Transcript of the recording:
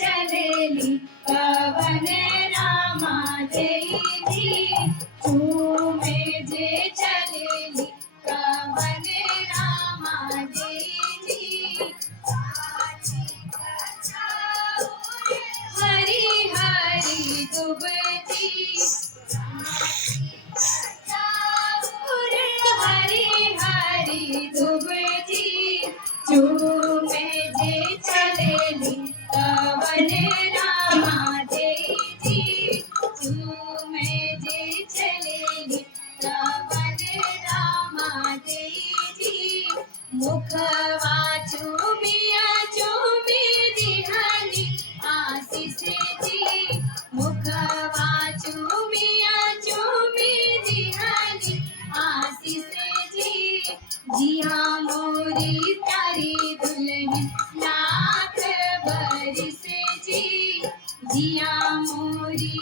चलेली कवन रामा जई जी झूमे जे चलेली कवन रामा जई जी हरी हरी दुबती हरी हरी दुबती झूमे जे चलेली कवन रामा जई जी झूमे जे चलेली कवन रामा जई जी मुखवा चूमिया चूमी दिहली आशीष जी मुखवा चूमिया चूमी दिहली आशीष जी जिया मोरी प्यारी दुल्हन लाख बरिस जी जिया मोरी